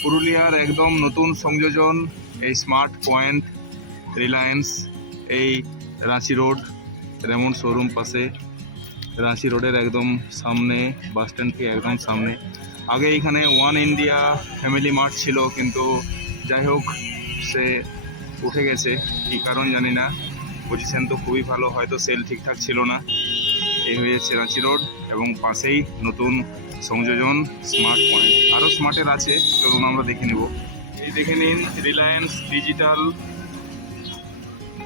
পুরুলিয়ার একদম নতুন সংযোজন এই স্মার্ট পয়েন্ট রিলায়েন্স, এই রাঁচি রোড রেমন্ড শোরুম পাশে, রাঁচি রোডের একদম সামনে, বাস স্ট্যান্ড থেকে একদম সামনে। আগে এখানে ওয়ান ইন্ডিয়া ফ্যামিলি মার্ট ছিল, কিন্তু যাই হোক সে উঠে গেছে, কী কারণ জানি না। পজিশন তো খুবই ভালো, হয়তো সেল ঠিকঠাক ছিল না। এই হয়েছে রাঁচি রোড এবং পাশেই নতুন সংযোজন স্মার্ট পয়েন্ট। আরও স্মার্টের আছে, চলুন আমরা দেখে নেব। এই দেখে নিন রিলায়েন্স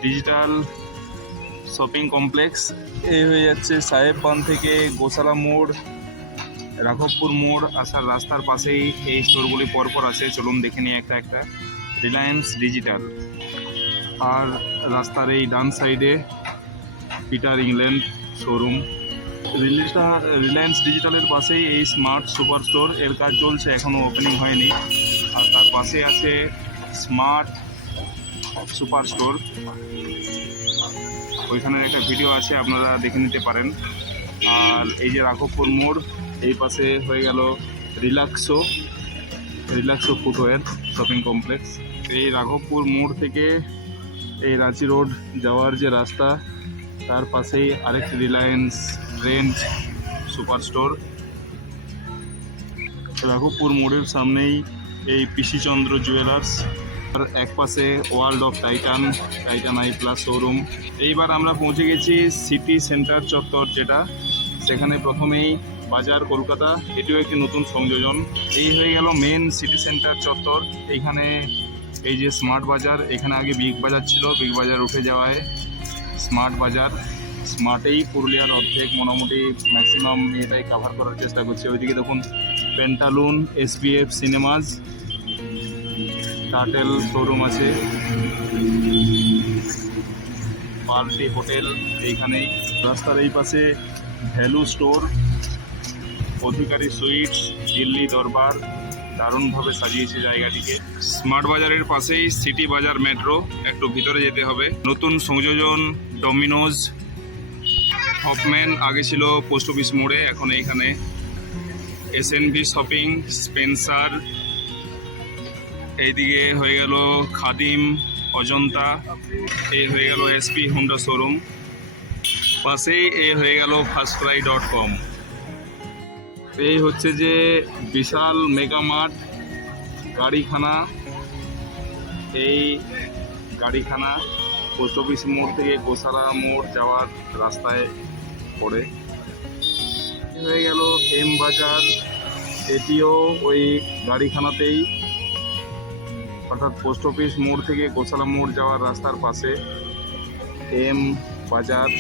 ডিজিটাল শপিং কমপ্লেক্স। এই হয়ে যাচ্ছে সাহেব বাঁধ থেকে গোসালা মোড়, রাঘবপুর মোড় আসার রাস্তার পাশেই এই স্টোরগুলি পরপর আছে। চলুন দেখে নিই একটা একটা। রিলায়েন্স ডিজিটাল, আর রাস্তার এই ডান সাইডে পিটার ইংল্যান্ড শোরুম। রিলায়েন্স ডিজিটালের পাশেই এই স্মার্ট সুপার স্টোর, এর কাজ চলছে, এখনও ওপেনিং হয়নি। আর তার পাশে আছে স্মার্ট সুপার স্টোর, ওইখানের একটা ভিডিও আছে, আপনারা দেখে নিতে পারেন। আর এই যে রাঘবপুর মোড়, এই পাশে হয়ে গেল রিল্যাক্সো ফুটওয়্যার শপিং কমপ্লেক্স। এই রাঘবপুর মোড় থেকে এই রাঁচি রোড যাওয়ার যে রাস্তা, তার পাশেই আরেকটি Reliance range super store. Raghabpur মোড়ের সামনেই এই পিসিচন্দ্র জুয়েলার্স, আর এক পাশে world of Titan I plus showroom. এইবার আমরা পৌঁছে গেছি সিটি সেন্টার চত্বর, যেটা সেখানে প্রথমেই বাজার কলকাতা, এটিও একটি নতুন সংযোজন। এই হয়ে গেল মেন সিটি সেন্টার চত্বর। এইখানে এই যে স্মার্ট বাজার, এখানে আগে বিগ বাজার ছিল, বিগ বাজার উঠে যাওয়ায় স্মার্ট বাজার। স্মার্টেই পুরুলিয়ার অর্ধেক মোটামুটি ম্যাক্সিমাম এটাই কাভার করার চেষ্টা করছে। ওইদিকে দেখুন পেন্টালুন, SPF সিনেমাজ, টার্টেল শোরুম আছে, পার্টি হোটেল এইখানেই। রাস্তার এই পাশে ভ্যালু স্টোর, অধিকারী সুইটস, দিল্লি দরবার, দারুণভাবে সাজিয়েছে জায়গাটিকে। স্মার্ট বাজারের পাশেই সিটি বাজার মেট্রো, একটু ভিতরে যেতে হবে। নতুন সংযোজন ডমিনোজ, হপম্যান, আগে ছিল পোস্ট অফিস মোড়ে, এখন এইখানে SNV শপিং, স্পেন্সার, এইদিকে হয়ে গেল খাদিম, অজন্তা, এই হয়ে গেল SP হোন্ডা শোরুম, পাশেই এই হয়ে গেল ফার্স্টক্রাই.com। এই হচ্ছে যে বিশাল মেগা মার্ট গাড়িখানা। এই গাড়িখানা পোস্ট অফিস মোড় থেকে গোসারা মোড় যাওয়ার রাস্তায় পড়ে। হয়ে গেল M বাজার, এটিও ওই গাড়িখানাতেই, অর্থাৎ পোস্ট অফিস মোড় থেকে গোসালা মোড় যাওয়ার রাস্তার পাশে M বাজার।